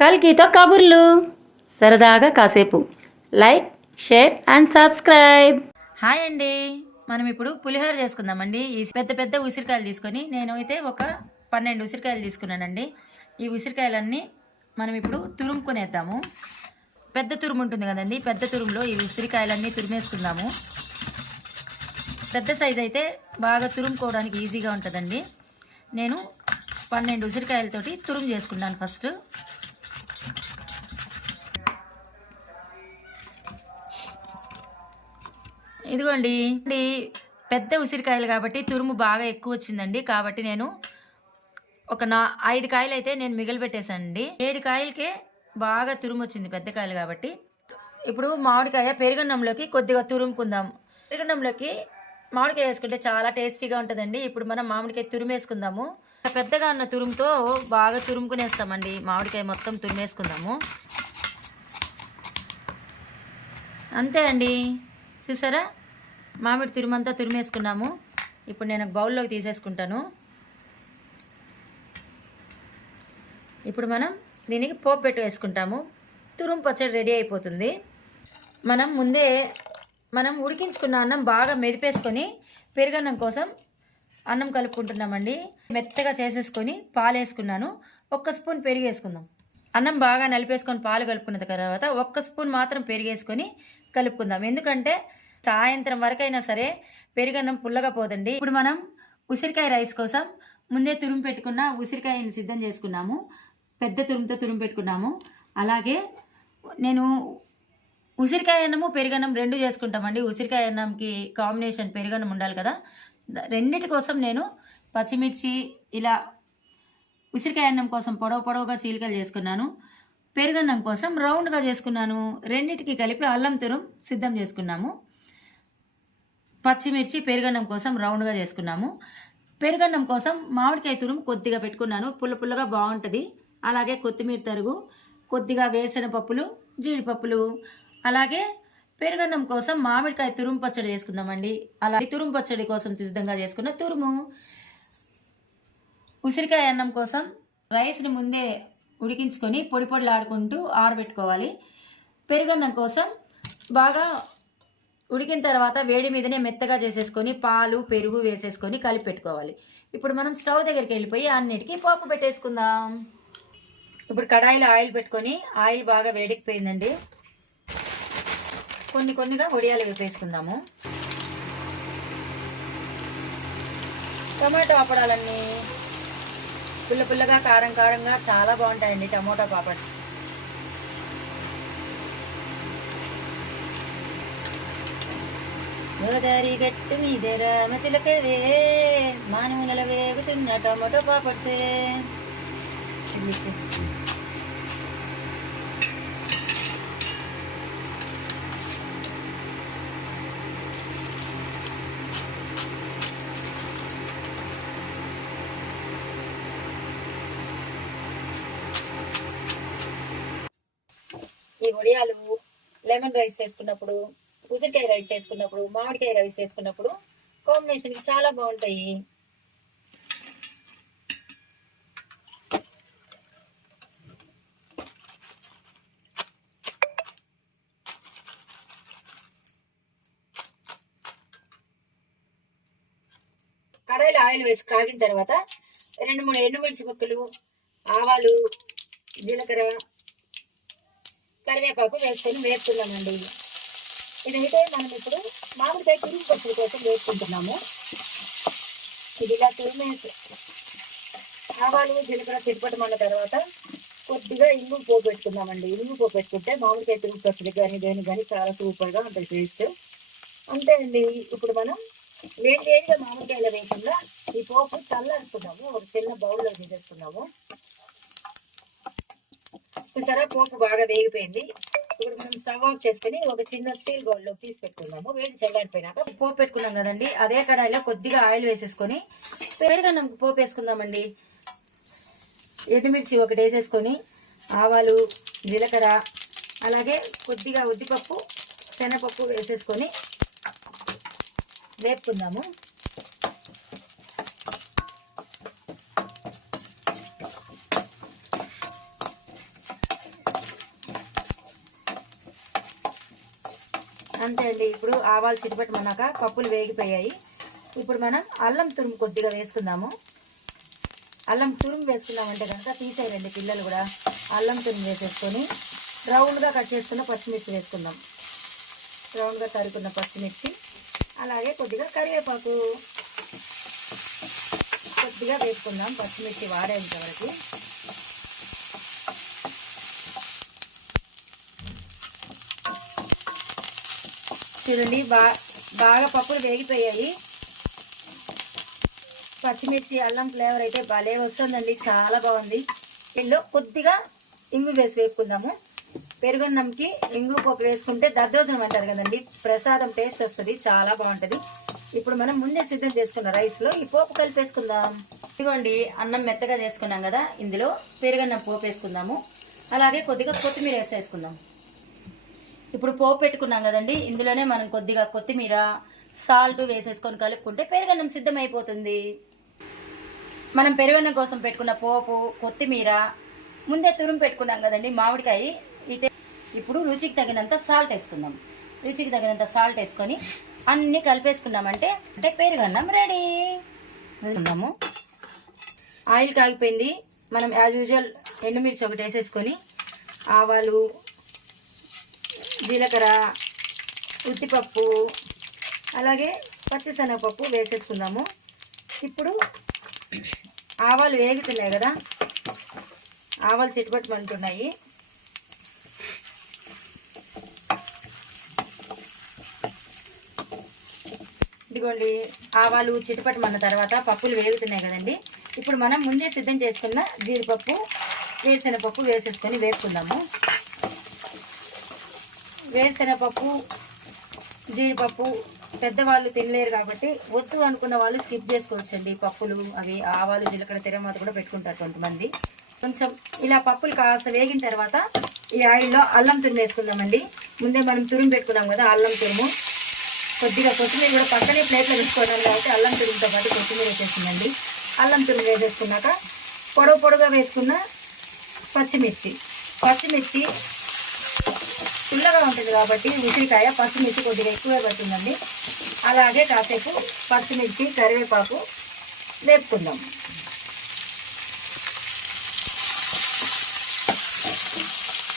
కల్కితో కబుర్లు సరదాగా కాసేపు. Like, share and subscribe. Hi అండి, మనం ఇప్పుడు పులిహోర చేసుకుందామండి. ఈ పెద్ద పెద్ద ఉసిరికాయలు తీసుకొని నేను అయితే ఒక 12 ఉసిరికాయలు తీసుకున్నానండి. ఈ ఉసిరికాయలన్నీ మనం ఇప్పుడు తురుముకునేద్దాము. పెద్ద తురుము ఉంటుంది కదండి, పెద్ద తురుములో ఈ ఉసిరికాయలన్నీ తురిమేసుకుందాము. పెద్ద సైజ్ అయితే బాగా తురుముకోవడానికి ఈజీగా ఉంటుందండి. నేను 12 ఉసిరికాయలతోటి తురుము చేసుకున్నాను. ఫస్ట్ ఇదిగోండి, పెద్ద ఉసిరికాయలు కాబట్టి తురుము బాగా ఎక్కువ వచ్చిందండి. కాబట్టి నేను ఒక 5 కాయలు అయితే నేను మిగిలిపెట్టేశానండి. 7 కాయలకే బాగా తురుము వచ్చింది, పెద్ద కాయలు కాబట్టి. ఇప్పుడు మామిడికాయ పెరుగన్నంలోకి కొద్దిగా తురుముకుందాం. పెరుగన్నంలోకి మామిడికాయ వేసుకుంటే చాలా టేస్టీగా ఉంటుందండి. ఇప్పుడు మనం మామిడికాయ తురిమేసుకుందాము. పెద్దగా ఉన్న తురుముతో బాగా తురుముకునేస్తామండి. మామిడికాయ మొత్తం తురిమేసుకుందాము. అంతే అండి, చూసారా, మామిడి తురుమంతా తురిమేసుకున్నాము. ఇప్పుడు నేను బౌల్లోకి తీసేసుకుంటాను. ఇప్పుడు మనం దీనికి పోపు పెట్టి వేసుకుంటాము. తురుము పచ్చడి రెడీ అయిపోతుంది. మనం ఉడికించుకున్న అన్నం బాగా మెదిపేసుకొని పెరుగన్నం కోసం అన్నం కలుపుకుంటున్నామండి. మెత్తగా చేసేసుకొని పాలు వేసుకున్నాను. 1 స్పూన్ పెరుగు వేసుకుందాం. అన్నం బాగా నలిపేసుకొని పాలు కలుపుకున్న తర్వాత 1 స్పూన్ మాత్రం పెరిగేసుకొని కలుపుకుందాం. ఎందుకంటే సాయంత్రం వరకైనా సరే పెరుగన్నం పుల్లగా పోదండి. ఇప్పుడు మనం ఉసిరికాయ రైస్ కోసం ముందే తురుము పెట్టుకున్న ఉసిరికాయని సిద్ధం చేసుకున్నాము. పెద్ద తురుముతో తురుము పెట్టుకున్నాము. అలాగే నేను ఉసిరికాయ అన్నము పెరుగన్నం 2 చేసుకుంటామండి. ఉసిరికాయ అన్నంకి కాంబినేషన్ పెరుగన్నం ఉండాలి కదా. రెండిటి కోసం నేను పచ్చిమిర్చి ఇలా ఉసిరికాయ అన్నం కోసం పొడవుగా చీలికలు చేసుకున్నాను. పెరుగన్నం కోసం రౌండ్గా చేసుకున్నాను. రెండిటికి కలిపి అల్లం తురుము సిద్ధం చేసుకున్నాము. పచ్చిమిర్చి పెరుగన్నం కోసం రౌండ్గా చేసుకున్నాము. పెరుగన్నం కోసం మామిడికాయ తురుము కొద్దిగా పెట్టుకున్నాను, పుల్లగా బాగుంటుంది. అలాగే కొత్తిమీర తరుగు, కొద్దిగా వేరుశెనగ పప్పులు, జీడిపప్పులు. అలాగే పెరుగన్నం కోసం మామిడికాయ తురుము పచ్చడి చేసుకుందామండి. అలాగే తురుము పచ్చడి కోసం సిద్ధంగా చేసుకున్న తురుము. ఉసిరికాయ అన్నం కోసం రైస్ని ముందే ఉడికించుకొని పొడిలాడుకుంటూ ఆరబెట్టుకోవాలి. పెరుగన్నం కోసం బాగా ఉడికిన తర్వాత వేడి మీదనే మెత్తగా చేసేసుకొని పాలు పెరుగు వేసేసుకొని కలిపి పెట్టుకోవాలి. ఇప్పుడు మనం స్టవ్ దగ్గరికి వెళ్ళిపోయి అన్నిటికీ పోపు పెట్టేసుకుందాం. ఇప్పుడు కడాయిలో ఆయిల్ పెట్టుకొని ఆయిల్ బాగా వేడికిపోయిందండి. కొన్నిగా వడియాలు వేపేసుకుందాము. టమాటో పాపడాలన్నీ పుల్లగా కారంగా చాలా బాగుంటాయండి టమోటా పాపడ్స్. గోదావరి గట్టు మీద రామచిలకవే మానవుల వేగుతున్న టమాటో పాపడ్సే. ఈ వడియాలు లెమన్ రైస్ చేసుకున్నప్పుడు, ఉసిరికాయ రైస్ చేసుకున్నప్పుడు, మామిడికాయ రైస్ చేసుకున్నప్పుడు కాంబినేషన్కి చాలా బాగుంటాయి. కడాయిలో ఆయిల్ వేసి కాగిన తర్వాత 2-3 ఎండుమిర్చి ముక్కలు, ఆవాలు, జీలకర్ర, కరివేపాకు వేసుకొని వేపుతున్నామండి. ఇదైతే మనం ఇప్పుడు మామిడికాయ తురుము పచ్చడి కోసం వేసుకుంటున్నాము. ఇది ఇలా తురిమేసి ఆవాలు జీలకర్ర చిటపటమన్న తర్వాత కొద్దిగా ఇంగు పోపు పెట్టుకుందామండి. ఇంగు పోపు పెట్టుకుంటే మామిడికాయ తురుము పచ్చడి కానీ దేని కానీ చాలా సూపర్గా ఉంటుంది టేస్ట్. అంతే అండి. ఇప్పుడు మనం వేడిగా మామిడికాయలు వేయకుండా ఈ పోపు చల్లారుకున్నాము. ఒక చిన్న బౌల్లో తీసేసుకున్నాము. చూసారా, పోపు బాగా వేగిపోయింది. ఇప్పుడు మనం స్టవ్ ఆఫ్ చేసుకుని ఒక చిన్న స్టీల్ బౌల్లో తీసి పెట్టుకున్నాము. వేడి చల్లారిపోయినాక పోపు పెట్టుకున్నాం కదండి, అదే కడాయిలో కొద్దిగా ఆయిల్ వేసేసుకొని పెరుగన్నం పోపు వేసుకుందామండి. ఎండుమిర్చి ఒకటి వేసేసుకొని ఆవాలు, జీలకర్ర, అలాగే కొద్దిగా ఉద్దిపప్పు, శనగపప్పు వేసేసుకొని వేపుకుందాము. అంతే అండి. ఇప్పుడు ఆవాలు చిటపట్టమన్నాక పప్పులు వేగిపోయాయి. ఇప్పుడు మనం అల్లం తురుము కొద్దిగా వేసుకుందాము. అల్లం తురుము వేసుకున్నామంటే కనుక తీసేయండి పిల్లలు కూడా. అల్లం తురుము వేసేసుకొని రౌండ్గా కట్ చేసుకున్న పచ్చిమిర్చి వేసుకుందాం. రౌండ్గా తరుకున్న పచ్చిమిర్చి, అలాగే కొద్దిగా కరివేపాకు కొద్దిగా వేసుకుందాం పచ్చిమిర్చి వాడేంత వరకు. చూడండి బాగా పప్పులు వేగిపోయాయి. పచ్చిమిర్చి అల్లం ఫ్లేవర్ అయితే భలే వస్తుందండి, చాలా బాగుంది. ఇందులో కొద్దిగా ఇంగు వేసి వేపుకుందాము. పెరుగన్నంకి ఇంగు పప్పు వేసుకుంటే దద్దోజనం అంటారు కదండి, ప్రసాదం టేస్ట్ వస్తుంది, చాలా బాగుంటుంది. ఇప్పుడు మనం ముందే సిద్ధం చేసుకున్న రైస్లో ఈ పోపు కలిపేసుకుందాం. ఇదిగోండి అన్నం మెత్తగా చేసుకున్నాం కదా, ఇందులో పెరుగన్నం పోపు వేసుకుందాము. అలాగే కొద్దిగా కొత్తిమీర వేసేసుకుందాం. ఇప్పుడు పోపు పెట్టుకున్నాం కదండి, ఇందులోనే మనం కొద్దిగా కొత్తిమీర సాల్ట్ వేసేసుకొని కలుపుకుంటే పెరుగన్నం సిద్ధమైపోతుంది. మనం పెరుగన్నం కోసం పెట్టుకున్న పోపు, కొత్తిమీర, ముందే తురుము పెట్టుకున్నాం కదండి మామిడికాయ, ఇప్పుడు రుచికి తగినంత సాల్ట్ వేసుకుందాం. రుచికి తగినంత సాల్ట్ వేసుకొని అన్నీ కలిపేసుకున్నామంటే పెరుగన్నం రెడీ. వేసుకుందాము. ఆయిల్ కాగిపోయింది. మనం యాజ్ యూజువల్ ఎండుమిర్చి ఒకటి వేసేసుకొని ఆవాలు, జీలకర్ర, ఉద్దిపప్పు, అలాగే పచ్చిశనగపప్పు వేసేసుకుందాము. ఇప్పుడు ఆవాలు వేగుతున్నాయి కదా, ఆవాలు చిటపట్టమంటున్నాయి. ఇదిగోండి ఆవాలు చిటపట్టమన్న తర్వాత పప్పులు వేగుతున్నాయి కదండి, ఇప్పుడు మనం ముందే సిద్ధం చేసుకున్న జీడిపప్పు, వేరుశనగపప్పు వేసేసుకొని వేపుకుందాము. వేరుశనగపప్పు, జీడిపప్పు పెద్దవాళ్ళు తినలేరు కాబట్టి వద్దు అనుకున్న వాళ్ళు స్కిప్ చేసుకోవచ్చండి. పప్పులు అవి ఆవాలు, జీలకర్ర, తిరమాత కూడా పెట్టుకుంటారు కొంతమంది. కొంచెం ఇలా పప్పులు కాస్త వేగిన తర్వాత ఈ ఆయిల్లో అల్లం తురుము వేసుకుందామండి. ముందే మనం తురుము పెట్టుకున్నాం కదా అల్లం తురుము, కొద్దిగా కొత్తిమీర కూడా పక్కనే ప్లేట్లో వేసుకోవడం కాబట్టి అల్లం తురుముతో పాటు కొత్తిమీర వేసేసిందండి. అల్లం తురుము వేసేసుకున్నాక పొడవుగా వేసుకున్న పచ్చిమిర్చి పుల్లగా ఉంటుంది కాబట్టి ఉసిరికాయ, పచ్చిమిర్చి కొద్దిగా ఎక్కువే పడుతుందండి. అలాగే కాసేపు పచ్చిమిర్చి, కరివేపాకు వేపుకుందాం.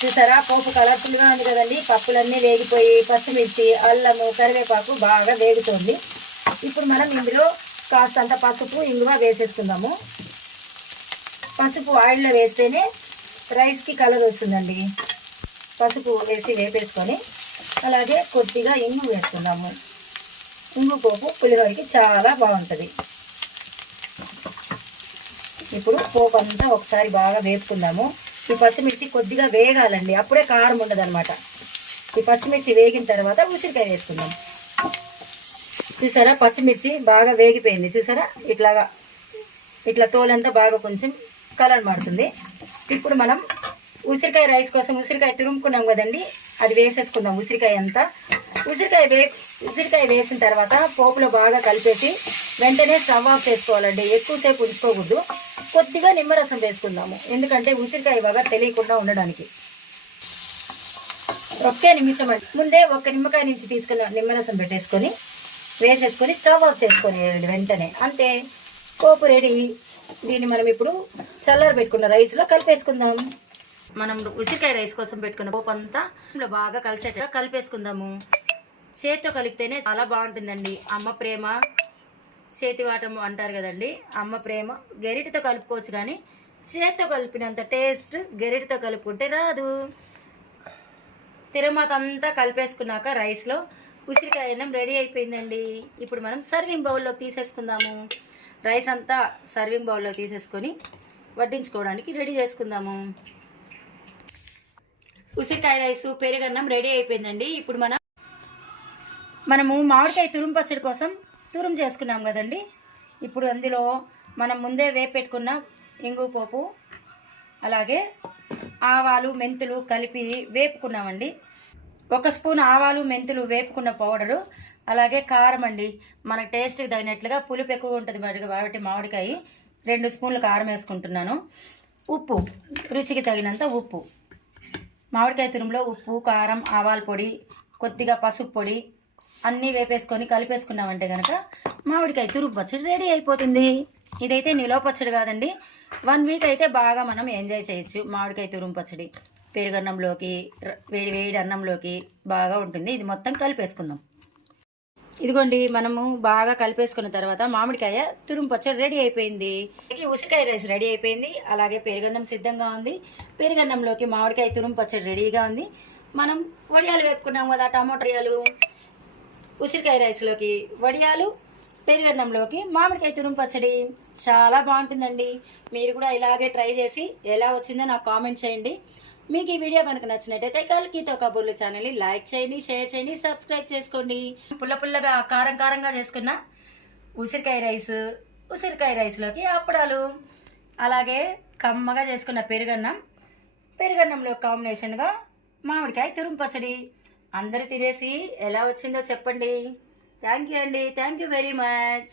చూసారా పోపు కలర్ఫుల్గా ఉంది కదండి, పప్పులన్నీ వేగిపోయి పచ్చిమిర్చి, అల్లము, కరివేపాకు బాగా వేగుతుంది. ఇప్పుడు మనం ఇందులో కాస్తంత పసుపు, ఇంగువ వేసేసుకుందాము. పసుపు ఆయిల్లో వేస్తేనే రైస్కి కలర్ వస్తుందండి. పసుపు వేసి వేపేసుకొని అలాగే కొద్దిగా ఇంగు వేసుకుందాము. ఇంగు పోపు పులిహోరకి చాలా బాగుంటుంది. ఇప్పుడు పోపు అంతా ఒకసారి బాగా వేపుకుందాము. ఈ పచ్చిమిర్చి కొద్దిగా వేగాలండి, అప్పుడే కారం ఉండదు అనమాట. ఈ పచ్చిమిర్చి వేగిన తర్వాత ఉసిరికాయ వేసుకుందాం. చూసారా పచ్చిమిర్చి బాగా వేగిపోయింది. చూసారా ఇట్లా తోలంతా బాగా కొంచెం కలర్ మారుతుంది. ఇప్పుడు మనం ఉసిరికాయ రైస్ కోసం ఉసిరికాయ తురుముకున్నాం కదండి, అది వేసేసుకుందాం. ఉసిరికాయ వేసిన తర్వాత పోపులో బాగా కలిపేసి వెంటనే స్టవ్ ఆఫ్ చేసుకోవాలండి. ఎక్కువసేపు ఉంచుకోకూడదు. కొద్దిగా నిమ్మరసం వేసుకుందాము, ఎందుకంటే ఉసిరికాయ బాగా తెలియకుండా ఉండడానికి. ఒకే నిమిషం అండి. ముందే ఒక నిమ్మకాయ నుంచి తీసుకున్న నిమ్మరసం వేసేసుకొని స్టవ్ ఆఫ్ చేసుకొని వెంటనే అంతే, పోపు రెడీ. దీన్ని మనం ఇప్పుడు చల్లారబెట్టుకున్న రైస్లో కలిపేసుకుందాం. మనం ఉసిరికాయ రైస్ కోసం పెట్టుకున్న పోపు అంతా బాగా కలిసేట్టుగా కలిపేసుకుందాము. చేతితో కలిపితేనే చాలా బాగుంటుందండి. అమ్మ ప్రేమ చేతివాటము అంటారు కదండి, అమ్మ ప్రేమ. గెరిటితో కలుపుకోవచ్చు కానీ చేతితో కలిపినంత టేస్ట్ గెరిటితో కలుపుకుంటే రాదు. తిరమాత అంతా కలిపేసుకున్నాక రైస్లో ఉసిరికాయ అన్నం రెడీ అయిపోయిందండి. ఇప్పుడు మనం సర్వింగ్ బౌల్లోకి తీసేసుకుందాము. రైస్ అంతా సర్వింగ్ బౌల్లో తీసేసుకొని వడ్డించుకోవడానికి రెడీ చేసుకుందాము. ఉసిరికాయ రైసు, పెరుగన్నం రెడీ అయిపోయిందండి. ఇప్పుడు మనము మామిడికాయ తురుము పచ్చడి కోసం తురుము చేసుకున్నాం కదండి, ఇప్పుడు అందులో మనం ముందే వేపెట్టుకున్న ఇంగు పోపు, అలాగే ఆవాలు, మెంతులు కలిపి వేపుకున్నామండి. 1 స్పూన్ ఆవాలు, మెంతులు వేపుకున్న పౌడరు, అలాగే కారం అండి. మన టేస్ట్కి తగినట్లుగా పులుపు ఎక్కువ ఉంటుంది కాబట్టి మామిడికాయ 2 స్పూన్లు కారం వేసుకుంటున్నాను. ఉప్పు రుచికి తగినంత ఉప్పు. మామిడికాయ తురుములో ఉప్పు, కారం, ఆవాల పొడి, కొద్దిగా పసుపు పొడి అన్నీ వేపేసుకొని కలిపేసుకున్నామంటే కనుక మామిడికాయ తురుము పచ్చడి రెడీ అయిపోతుంది. ఇదైతే నిలవ పచ్చడి కాదండి, 1 వీక్ అయితే బాగా మనం ఎంజాయ్ చేయొచ్చు. మామిడికాయ తురుము పచ్చడి పెరుగన్నంలోకి, వేడి వేడి అన్నంలోకి బాగా ఉంటుంది. ఇది మొత్తం కలిపేసుకుందాం. ఇదిగోండి, మనము బాగా కలిపేసుకున్న తర్వాత మామిడికాయ తురుము పచ్చడి రెడీ అయిపోయింది. ఉసిరికాయ రైస్ రెడీ అయిపోయింది. అలాగే పెరుగన్నం సిద్ధంగా ఉంది. పెరుగన్నంలోకి మామిడికాయ తురుము పచ్చడి రెడీగా ఉంది. మనం వడియాలు వేపుకున్నాం కదా, టమాటో వడియాలు. ఉసిరికాయ రైస్లోకి వడియాలు, పెరుగన్నంలోకి మామిడికాయ తురుము పచ్చడి చాలా బాగుంటుందండి. మీరు కూడా ఇలాగే ట్రై చేసి ఎలా వచ్చిందో నాకు కామెంట్ చేయండి. మీకు ఈ వీడియో కనుక నచ్చినట్టయితే కల్కితో కబుర్లు ఛానల్ని లైక్ చేయండి, షేర్ చేయండి, సబ్స్క్రైబ్ చేసుకోండి. పుల్ల పుల్లగా కారం కారంగా చేసుకున్న ఉసిరికాయ రైస్లోకి అప్పడాలు, అలాగే కమ్మగా చేసుకున్న పెరుగన్నంలో కాంబినేషన్గా మామిడికాయ తురుము పచ్చడి. అందరూ తినేసి ఎలా వచ్చిందో చెప్పండి. థ్యాంక్ యూ అండి, థ్యాంక్ యూ వెరీ మచ్.